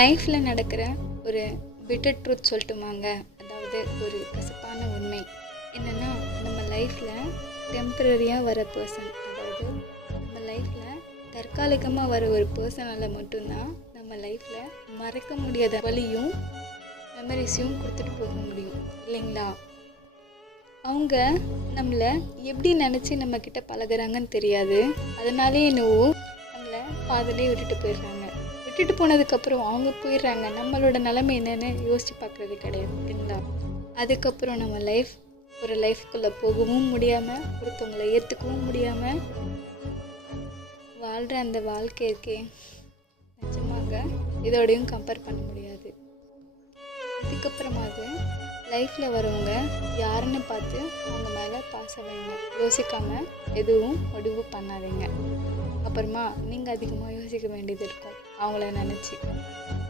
லைஃப்பில் நடக்கிற ஒரு பிட்டர் ட்ரூத் சொல்லட்டுமாங்க. அதாவது ஒரு கசப்பான உண்மை என்னென்னா, நம்ம லைஃப்பில் டெம்பரரியாக வர பர்சன், அதாவது நம்ம லைஃப்பில் தற்காலிகமாக வர ஒரு பர்சனால் மட்டும்தான் நம்ம லைஃப்பில் மறக்க முடியாத வலியும் மெமரிஸையும் கொடுத்துட்டு போக முடியும் இல்லைங்களா? அவங்க நம்மளை எப்படி நினச்சி நம்மக்கிட்ட பழகுறாங்கன்னு தெரியாது. அதனாலே என்னவோ நம்மளை பாதிலே விட்டுட்டு போயிடுறாங்க. விட்டுட்டு போனதுக்கப்புறம் அவங்க போயிடுறாங்க, நம்மளோட நிலைமை என்னென்னு யோசித்து பார்க்குறது கிடையாது இல்லைங்களா? அதுக்கப்புறம் நம்ம ஒரு லைஃப்குள்ளே போகவும் முடியாமல், ஒருத்தவங்களை ஏற்றுக்கவும் முடியாமல் வாழ்கிற அந்த வாழ்க்கை இருக்கே, நிஜமாக இதோடையும் கம்பேர் பண்ண முடியாது. இதுக்கப்புறமாவது லைஃப்பில் வரவங்க யாருன்னு பார்த்து அவங்க மேலே பாசம் வைங்க. யோசிக்காமல் எதுவும் முடிவு பண்ணாதீங்க. அப்புறமா நீங்கள் அதிகமாக யோசிக்க வேண்டியது இருக்கும் அவங்கள நினச்சி.